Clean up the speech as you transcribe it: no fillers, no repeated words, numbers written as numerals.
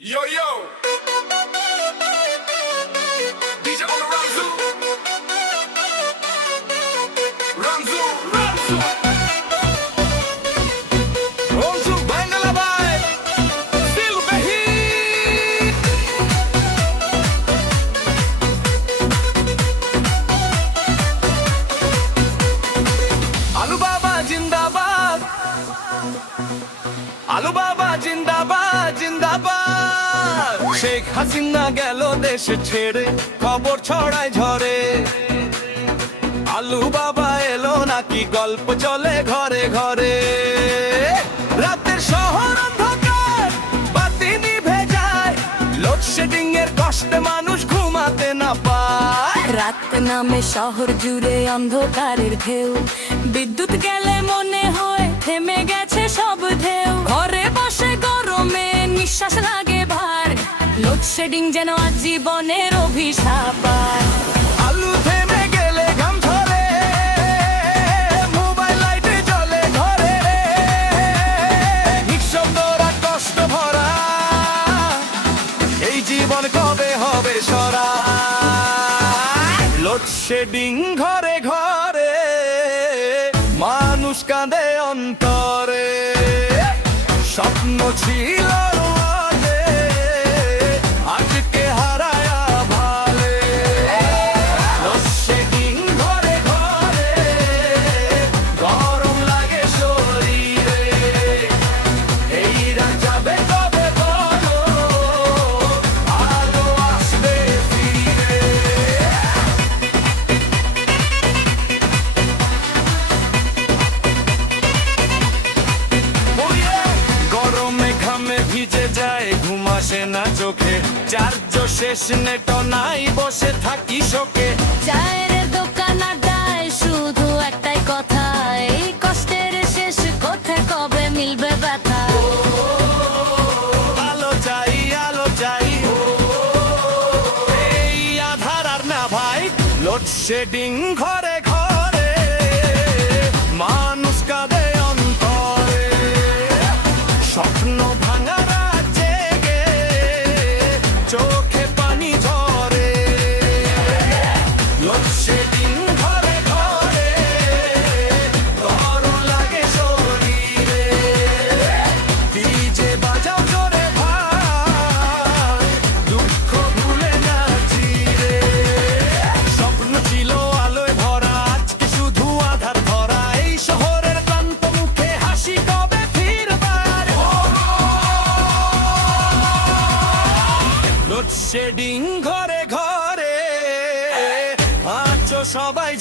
Yo, yo. DJ on the Ramzu. Ramzu, Ramzu. Ramzu, Bangala bhai. Still behi. Alu Baba Jindabad. Alu Baba Jindabad, Jindabad. Sheikh Hasina গেল দেশ ছেড়ে খবর ছড়ায় ঝরে আলু বাবা এলো নাকি গল্প চলে ঘরে ঘরে রাতের শহর অন্ধকার বাতি নিভে যায় লোডশেডিং এর কষ্টে মানুষ ঘুমাতে না পায় রাত নামে শহর জুড়ে অন্ধকারের ঢেউ বিদ্যুৎ গেলে মনে হয় থেমে গেছে সব ঢেউ ঘরে বসে গরমে নিঃশ্বাস লাগে ভার লোডশেডিং যেন আজীবনের অভিশাপ আর। আলু থেমে গেলে ঘাম ঝরে মোবাইল লাইটে জ্বলে ঘরে নিঃশব্দরা কষ্ট ভরা এই জীবন কবে হবে সরা লোডশেডিং ঘরে ঘরে মানুষ কাঁদে অন্তরে স্বপ্ন ছিল রোদে, আজকে হারায়া ভালে লোডশেডিং ঘরে ঘরে গরম লাগে শরীরে এই রাত যাবে কবে বলো আলো আসবে ফিরে গরমে ঘামে ভিজে যায় ঘুম আসে না চোখে চার্জ শেষ নেট নাই বসে থাকি শোকে চায়ের দোকান আড্ডায় শুধু একটাই কথা এই কষ্টের শেষ কোথায় কবে মিলবে ব্যথা আলো চাই এই আধার আর না ভাই লোডশেডিং ঘরে ঘরে মানুষ কাঁদে অন্তরে স্বপ্ন ভাঙা রাত জেগে চোখে পানি ঝরে লোডশেডিং ঘরে ঘরে গরম লাগে শরীরে ডিজে বাজাও জোরে ভাই দুঃখ ভুলে যাচ্ছি রে স্বপ্ন ছিল আলোয় ভরা আজকে শুধু আধার ধরা এই শহরের ক্লান্ত মুখে হাসি কবে ফিরবার লোডশেডিং ঘরে ঘরে আছো সবাই